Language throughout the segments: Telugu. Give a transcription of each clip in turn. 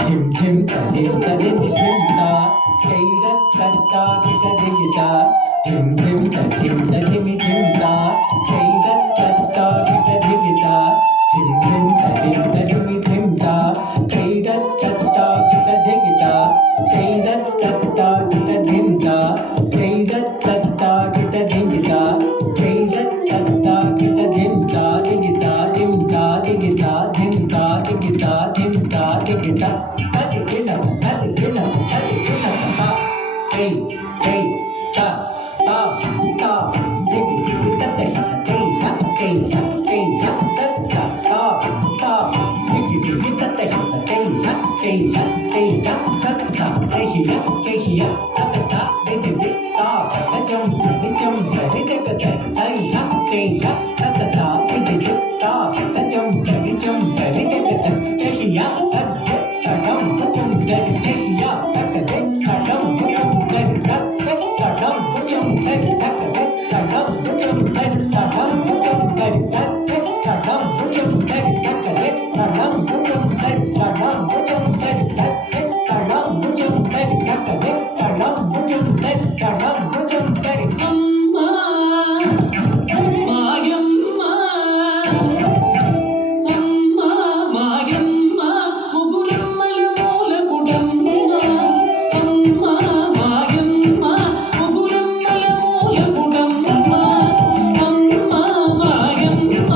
ధిం ధిం తదిం తదిం ధిం తా కైద తత్తా కిట దిగితా ధిం ధిం తదిం తదిం ధిం తా కైద తత్తా కిట దిగితా ధిం ధిం తదిం తదిం ధిం తా కైద తత్తా కిట దిగితా కైద తత్తా కిట ధిం తా కైద తత్తా కిట దిగితా కైద తత్తా కిట ధిం తా దిగితా ధిం తా దిగితా ధిం తా దిగితా ధిం తా దిగితా తదిగిన తదిగిన తదిగిన తా కై కై తా తా తా దిగి దిగి తదిగిన కై తా కై తా కై తా తత్తా తా తా దిగి దిగి తదిగిన కై తా కై తా కై తా తత్తా కైహియ కైహియ తత్తా దిగి దిగి తా తజం నిజం గరి జగత కైహియ కైహియ తత్తా దిగి దిగి తా తజం నిజం గరి జగత కైహియ తత్తా తడం భుజం గరి కైహియ తకదే తడం భుజం గరి తడం భుజం గరి తకదే తడం భుజం గరి తడం భుజం గరి తడం భుజం గరి తకదే తడం భుజం గరి తడం భుజం గరి తకదే తడం భుజం గరి తకదే తడం భుజం గరి తడం భుజం గరి అమ్మా మాయమ్మ అమ్మా మాయమ్మ ముగురమ్మల మూలపుడమ్మ అమ్మా మాయమ్మ ముగురమ్మల మూలపుడమ్మ అమ్మా మాయమ్మ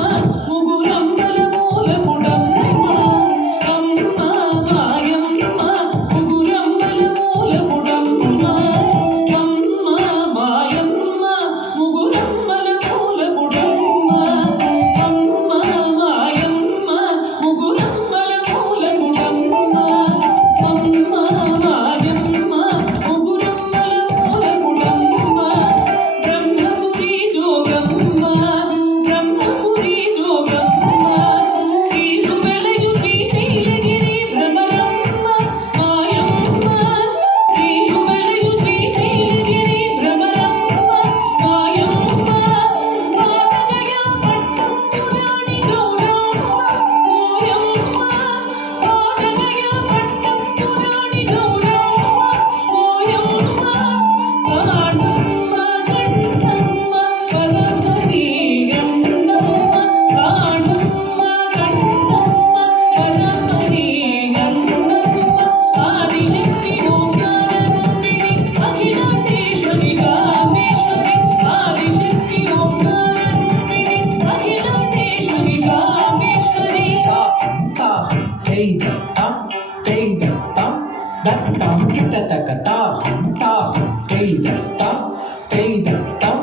ముగురమ్మల మూలపుడమ్మ అమ్మా మాయమ్మ ముగురమ్మల మూలపుడమ్మ అమ్మా మాయమ్మ ముగురమ్మల మూలపుడమ్మ అమ్మా మాయమ్మ ముగురమ్మల మూలపుడమ్మ అమ్మా మాయమ్మ ముగురమ్మల మూలపుడమ్మ బ్రహ్మపురి జోగమ్మ బ్రహ్మపురి జోగమ్మ శ్రీలు వెలయు శ్రీశైలగిరి భ్రమరమ్మ మాయమ్మ శ్రీలు వెలయు శ్రీశైలగిరి భ్రమరమ్మ మాయమ్మ పాదగయ పట్టపురాణి గౌరమ్మ ఓయమ్మ పాదగయ పట్టపురాణి గౌరమ్మ ఓయమ్మ కాణమ్మ గంటమ్మ పరమని గంటమ్మ కాణమ్మ గంటమ్మ పరమని గంటమ్మ ఆదిశక్తి ఓంకారరూపిణి అఖిలాండేశ్వరి కామేశ్వరి ఆదిశక్తి ఓంకారరూపిణి అఖిలాండేశ్వరి కామేశ్వరి తా తా కైద తం కైద తం దత్తం కిట తక తా తా కైద తం కైద తం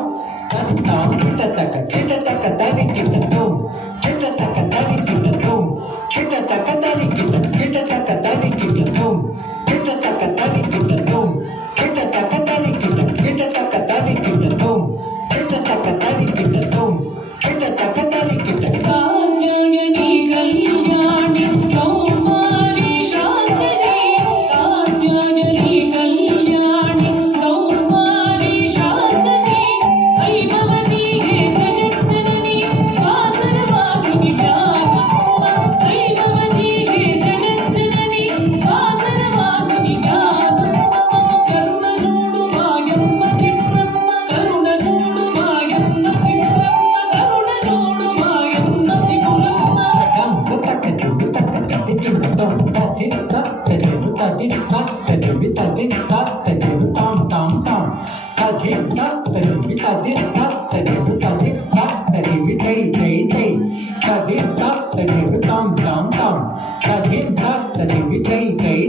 దత్తం కిట తక తరి కిట తుం కిట తక తరి కిట తుం కిట తక తరి కిట కిట తక తరి కిట తుం కిట తక తరి కిట తుం కిట తక తరి కిట కిట తక తరి కిట తుం కిట తక తరి కిట తుం కిట తక తరి కిట కాత్యాయని కళ్యాణి కౌమారి శాంతని కాత్యాయని కళ్యాణి కౌమారి శాంతని ఐభవతి హే జగజ్జనని వాసనవాసిని జ్ఞానమ్మ ఐభవతి హే జగజ్జనని వాసనవాసిని జ్ఞానమ్మ కరుణ చూడు మాయమ్మ త్రిపురమ్మ కరుణ చూడు మాయమ్మ త్రిపురమ్మ కరుణ చూడు మాయమ్మ త్రిపురమ్మ తకం తక జుడు తక తది కిట తం తది తక జుడు తది తక జుడు తది తక జుడు తం తం తం తది తక జుడు తది తక జుడు తది తక జుడు తై తై తై తది తక జుడు తం తం తం తది తక జుడు తై తై